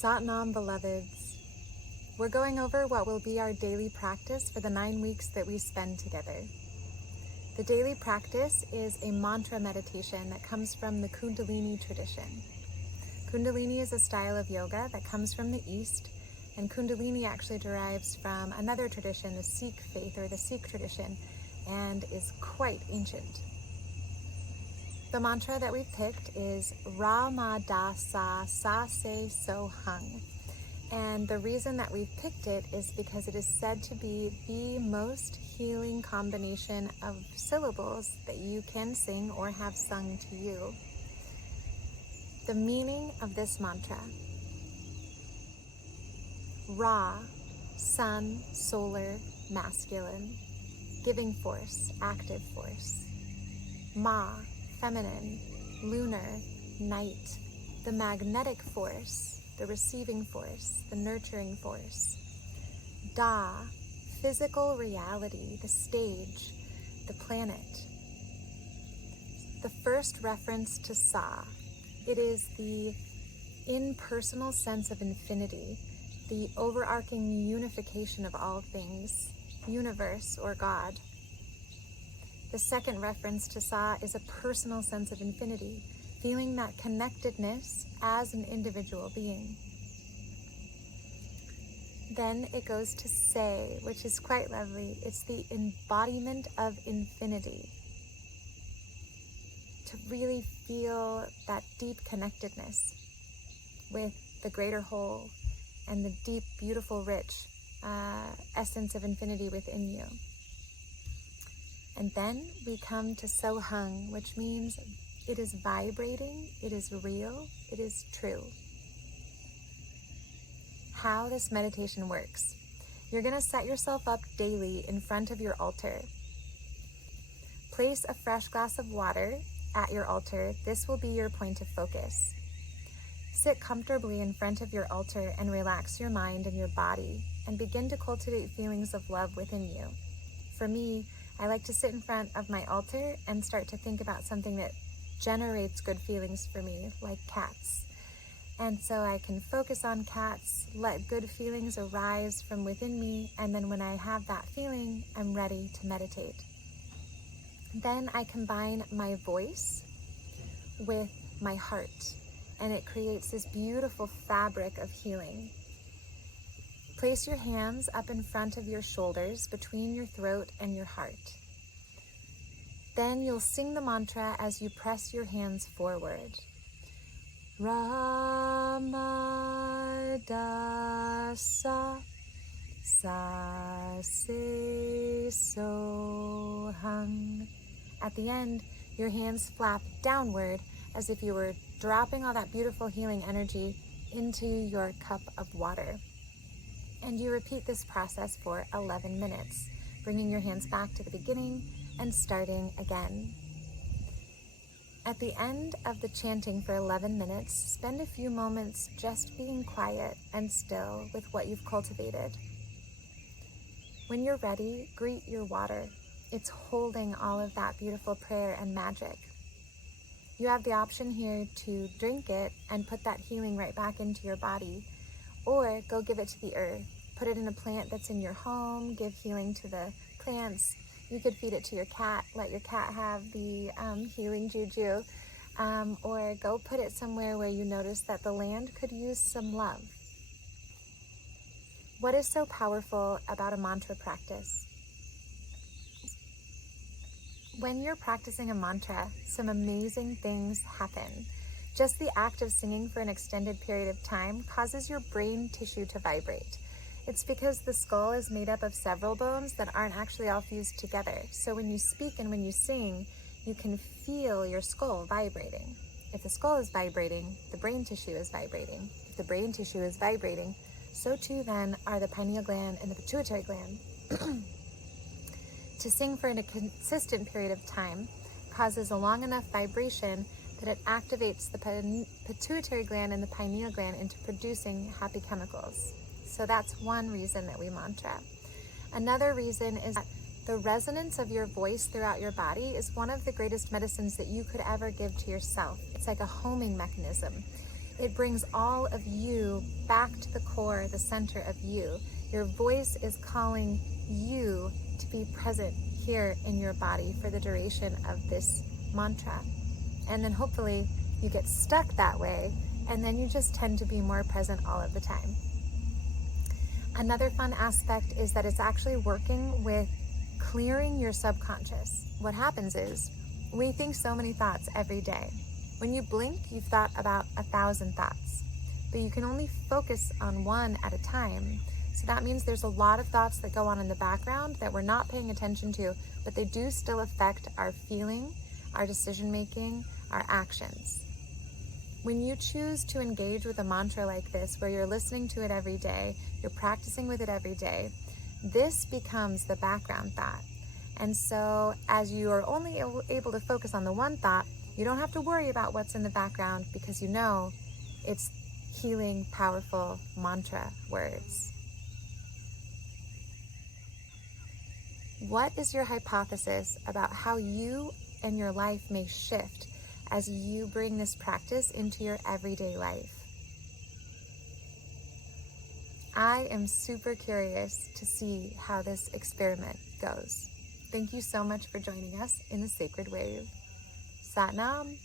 Satnam beloveds, we're going over what will be our daily practice for the 9 weeks that we spend together. The daily practice is a mantra meditation that comes from the Kundalini tradition. Kundalini is a style of yoga that comes from the East, and Kundalini actually derives from another tradition, the Sikh faith or the Sikh tradition, and is quite ancient. The mantra that we've picked is Ramadasa Sa Se So Hung. And the reason that we've picked it is because it is said to be the most healing combination of syllables that you can sing or have sung to you. The meaning of this mantra: Ra, sun, solar, masculine, giving force, active force. Ma, feminine, lunar, night, the magnetic force, the receiving force, the nurturing force. Da, physical reality, the stage, the planet. The first reference to Sa, it is the impersonal sense of infinity, the overarching unification of all things, universe or God. The second reference to Sa is a personal sense of infinity, feeling that connectedness as an individual being. Then it goes to Se, which is quite lovely. It's the embodiment of infinity. To really feel that deep connectedness with the greater whole and the deep, beautiful, rich essence of infinity within you. And then we come to So Hung, which means it is vibrating, it is real, it is true. How this meditation works. You're going to set yourself up daily in front of your altar. Place a fresh glass of water at your altar. This will be your point of focus. Sit comfortably in front of your altar and relax your mind and your body and begin to cultivate feelings of love within you. For me, I like to sit in front of my altar and start to think about something that generates good feelings for me, like cats. And so I can focus on cats, let good feelings arise from within me, and then when I have that feeling, I'm ready to meditate. Then I combine my voice with my heart, and it creates this beautiful fabric of healing. Place your hands up in front of your shoulders, between your throat and your heart. Then you'll sing the mantra as you press your hands forward. Ramadasa Sa Se So Hung. At the end, your hands flap downward as if you were dropping all that beautiful healing energy into your cup of water. And you repeat this process for 11 minutes, bringing your hands back to the beginning and starting again. At the end of the chanting for 11 minutes, spend a few moments just being quiet and still with what you've cultivated. When you're ready, greet your water. It's holding all of that beautiful prayer and magic. You have the option here to drink it and put that healing right back into your body, or go give it to the earth. Put it in a plant that's in your home, give healing to the plants. You could feed it to your cat, let your cat have the healing juju, or go put it somewhere where you notice that the land could use some love. What is so powerful about a mantra practice? When you're practicing a mantra, some amazing things happen. Just the act of singing for an extended period of time causes your brain tissue to vibrate. It's because the skull is made up of several bones that aren't actually all fused together. So when you speak and when you sing, you can feel your skull vibrating. If the skull is vibrating, the brain tissue is vibrating. If the brain tissue is vibrating, so too then are the pineal gland and the pituitary gland. To sing for a consistent period of time causes a long enough vibration that it activates the pituitary gland and the pineal gland into producing happy chemicals. So that's one reason that we mantra. Another reason is that the resonance of your voice throughout your body is one of the greatest medicines that you could ever give to yourself. It's like a homing mechanism. It brings all of you back to the core, the center of you. Your voice is calling you to be present here in your body for the duration of this mantra. And then hopefully you get stuck that way, and then you just tend to be more present all of the time. Another fun aspect is that it's actually working with clearing your subconscious. What happens is we think so many thoughts every day. When you blink, you've thought about 1,000 thoughts, but you can only focus on one at a time. So that means there's a lot of thoughts that go on in the background that we're not paying attention to, but they do still affect our feeling, our decision-making, our actions. When you choose to engage with a mantra like this, where you're listening to it every day, you're practicing with it every day, this becomes the background thought. And so as you are only able to focus on the one thought, you don't have to worry about what's in the background because you know it's healing, powerful mantra words. What is your hypothesis about how you and your life may shift as you bring this practice into your everyday life? I am super curious to see how this experiment goes. Thank you so much for joining us in the Sacred Wave. Sat Nam.